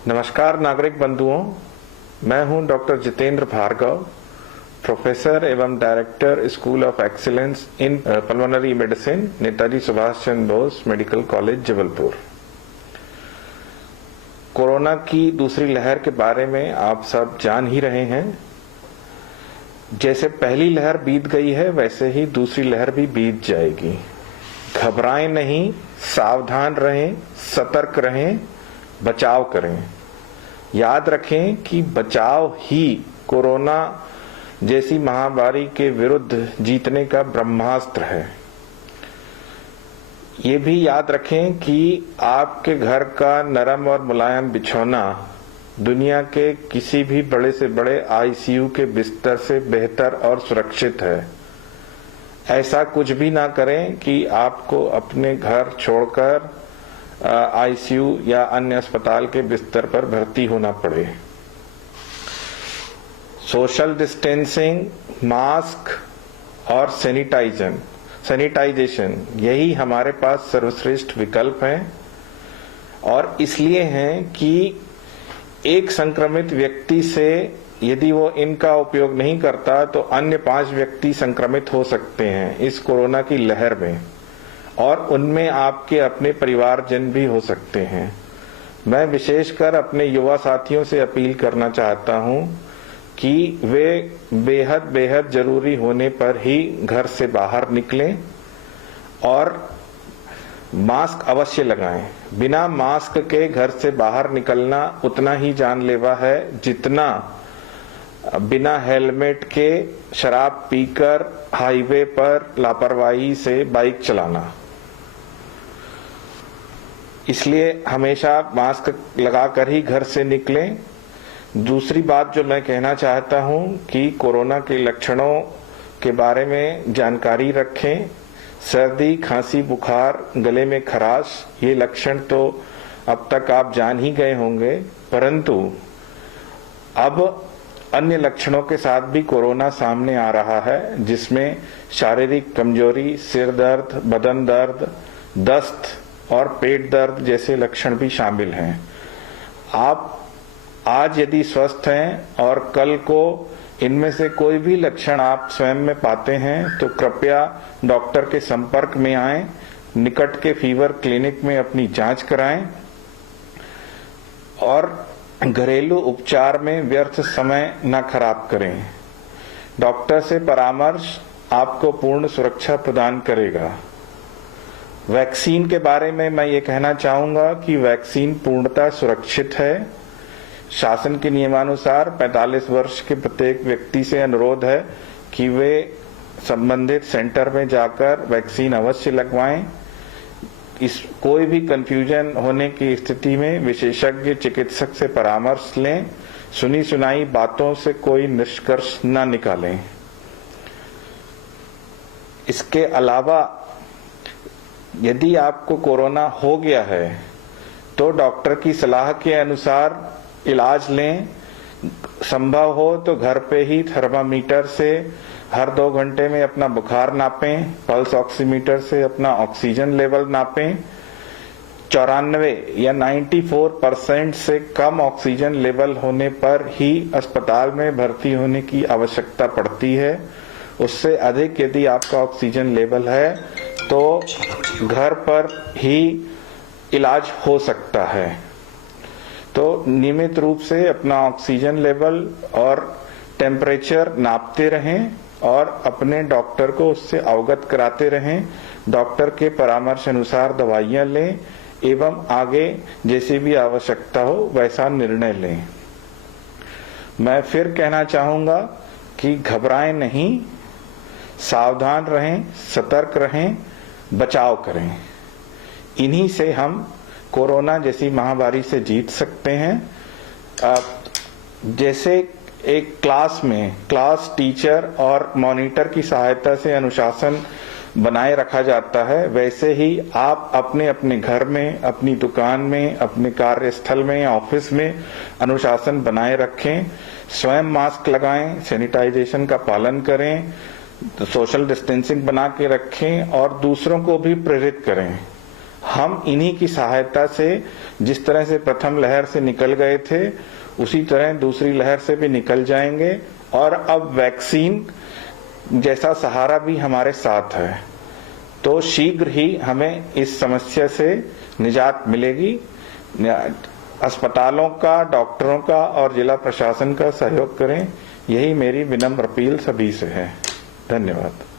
नमस्कार नागरिक बंधुओं, मैं हूं डॉक्टर जितेंद्र भार्गव, प्रोफेसर एवं director school of excellence in pulmonary medicine, Netaji Subhash Chandra Bose medical college Jabalpur. Corona की दूसरी लहर के बारे में आप सब जान ही रहे हैं। जैसे पहली लहर बीत गई है, वैसे ही दूसरी लहर भी बीत जाएगी। घबराएं नहीं, सावधान रहें, सतर्क रहें, बचाव करें। याद रखें कि बचाव ही कोरोना जैसी महामारी के विरुद्ध जीतने का ब्रह्मास्त्र है। ये भी याद रखें कि आपके घर का नरम और मुलायम बिछौना दुनिया के किसी भी बड़े से बड़े आईसीयू के बिस्तर से बेहतर और सुरक्षित है। ऐसा कुछ भी ना करें कि आपको अपने घर छोड़कर आईसीयू या अन्य अस्पताल के बिस्तर पर भर्ती होना पड़े। सोशल डिस्टेंसिंग, मास्क और सैनिटाइजेशन यही हमारे पास सर्वश्रेष्ठ विकल्प हैं, और इसलिए हैं कि एक संक्रमित व्यक्ति से यदि वो इनका उपयोग नहीं करता तो अन्य 5 व्यक्ति संक्रमित हो सकते हैं इस कोरोना की लहर में, और उनमें आपके अपने परिवारजन भी हो सकते हैं। मैं विशेषकर अपने युवा साथियों से अपील करना चाहता हूं कि वे बेहद जरूरी होने पर ही घर से बाहर निकलें और मास्क अवश्य लगाएं। बिना मास्क के घर से बाहर निकलना उतना ही जानलेवा है जितना बिना हेलमेट के शराब पीकर हाईवे पर लापरवाही से बाइक चलाना। इसलिए हमेशा मास्क लगाकर ही घर से निकलें। दूसरी बात जो मैं कहना चाहता हूं कि कोरोना के लक्षणों के बारे में जानकारी रखें। सर्दी, खांसी, बुखार, गले में खराश, ये लक्षण तो अब तक आप जान ही गए होंगे, परंतु अब अन्य लक्षणों के साथ भी कोरोना सामने आ रहा है, जिसमें शारीरिक कमजोरी, सिर दर्द, बदन दर्द, दस्त और पेट दर्द जैसे लक्षण भी शामिल हैं। आप आज यदि स्वस्थ हैं और कल को इनमें से कोई भी लक्षण आप स्वयं में पाते हैं तो कृपया डॉक्टर के संपर्क में आएं, निकट के फीवर क्लिनिक में अपनी जांच कराएं और घरेलू उपचार में व्यर्थ समय न खराब करें। डॉक्टर से परामर्श आपको पूर्ण सुरक्षा प्रदान करेगा। वैक्सीन के बारे में मैं ये कहना चाहूंगा कि वैक्सीन पूर्णतः सुरक्षित है। शासन के नियमानुसार 45 वर्ष के प्रत्येक व्यक्ति से अनुरोध है कि वे संबंधित सेंटर में जाकर वैक्सीन अवश्य लगवाएं। इस कोई भी कंफ्यूजन होने की स्थिति में विशेषज्ञ चिकित्सक से परामर्श लें। सुनी सुनाई बातों से कोई निष्कर्ष न निकालें। इसके अलावा यदि आपको कोरोना हो गया है तो डॉक्टर की सलाह के अनुसार इलाज लें। संभव हो तो घर पे ही थर्मामीटर से हर 2 घंटे में अपना बुखार नापें, पल्स ऑक्सीमीटर से अपना ऑक्सीजन लेवल नापें। 94 या 94% से कम ऑक्सीजन लेवल होने पर ही अस्पताल में भर्ती होने की आवश्यकता पड़ती है। उससे अधिक यदि आपका ऑक्सीजन लेवल है तो घर पर ही इलाज हो सकता है। तो नियमित रूप से अपना ऑक्सीजन लेवल और टेम्परेचर नापते रहें और अपने डॉक्टर को उससे अवगत कराते रहें। डॉक्टर के परामर्श अनुसार दवाइयां लें एवं आगे जैसी भी आवश्यकता हो वैसा निर्णय लें। मैं फिर कहना चाहूंगा कि घबराएं नहीं, सावधान रहें, सतर्क रहें, बचाव करें। इन्हीं से हम कोरोना जैसी महामारी से जीत सकते हैं। जैसे एक क्लास में क्लास टीचर और मॉनिटर की सहायता से अनुशासन बनाए रखा जाता है, वैसे ही आप अपने अपने घर में, अपनी दुकान में, अपने कार्यस्थल में, ऑफिस में अनुशासन बनाए रखें। स्वयं मास्क लगाएं, सैनिटाइजेशन का पालन करें, सोशल डिस्टेंसिंग बना के रखें और दूसरों को भी प्रेरित करें। हम इन्हीं की सहायता से जिस तरह से प्रथम लहर से निकल गए थे उसी तरह दूसरी लहर से भी निकल जाएंगे और अब वैक्सीन जैसा सहारा भी हमारे साथ है, तो शीघ्र ही हमें इस समस्या से निजात मिलेगी। अस्पतालों का, डॉक्टरों का और जिला प्रशासन का सहयोग करें, यही मेरी विनम्र अपील सभी से है। धन्यवाद।